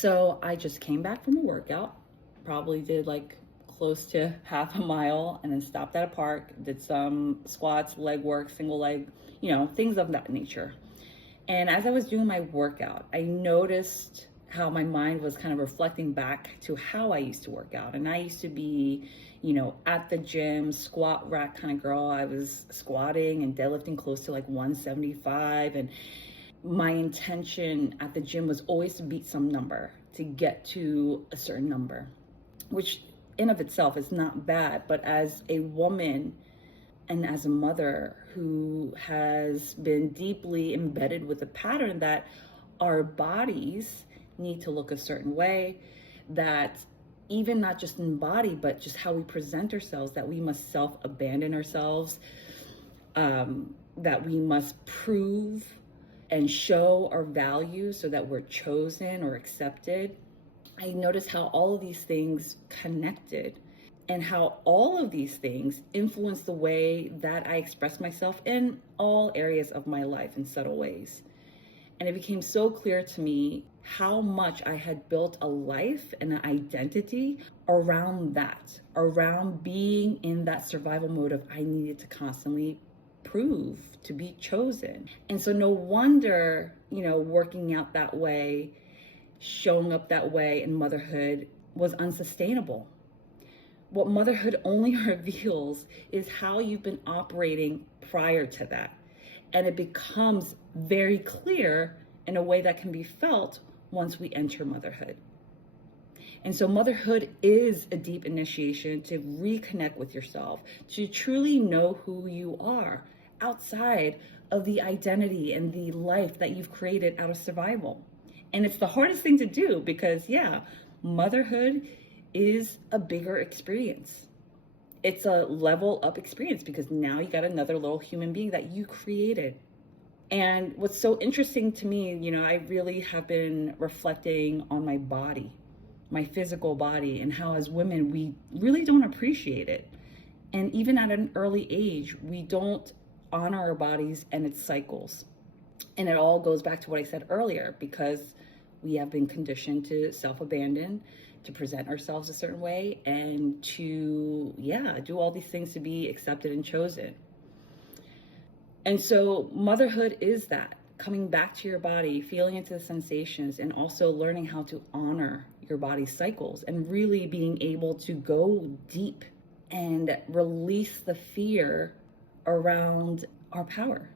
So I just came back from a workout, probably did like close to half a mile, and then stopped at a park, did some squats, leg work, single leg, things of that nature. And as I was doing my workout, I noticed how my mind was kind of reflecting back to how I used to work out. And I used to be, at the gym, squat rack kind of girl. I was squatting and deadlifting close to like 175. And my intention at the gym was always to beat some number, to get to a certain number, which in of itself is not bad. But as a woman and as a mother who has been deeply embedded with the pattern that our bodies need to look a certain way, that even not just in body, but just how we present ourselves, that we must self-abandon ourselves, that we must prove and show our value so that we're chosen or accepted. I noticed how all of these things connected and how all of these things influence the way that I express myself in all areas of my life in subtle ways. And it became so clear to me how much I had built a life and an identity around that, around being in that survival mode of I needed to constantly prove to be chosen. And so no wonder, working out that way, showing up that way in motherhood was unsustainable. What motherhood only reveals is how you've been operating prior to that. And it becomes very clear in a way that can be felt once we enter motherhood. And so motherhood is a deep initiation to reconnect with yourself, to truly know who you are outside of the identity and the life that you've created out of survival. And it's the hardest thing to do because, motherhood is a bigger experience. It's a level up experience because now you got another little human being that you created. And what's so interesting to me, I really have been reflecting on my body, my physical body, and how as women, we really don't appreciate it. And even at an early age, we don't honor our bodies and its cycles. And it all goes back to what I said earlier, because we have been conditioned to self-abandon, to present ourselves a certain way, and to, do all these things to be accepted and chosen. And so motherhood is that, coming back to your body, feeling into the sensations, and also learning how to honor your body's cycles and really being able to go deep and release the fear around our power.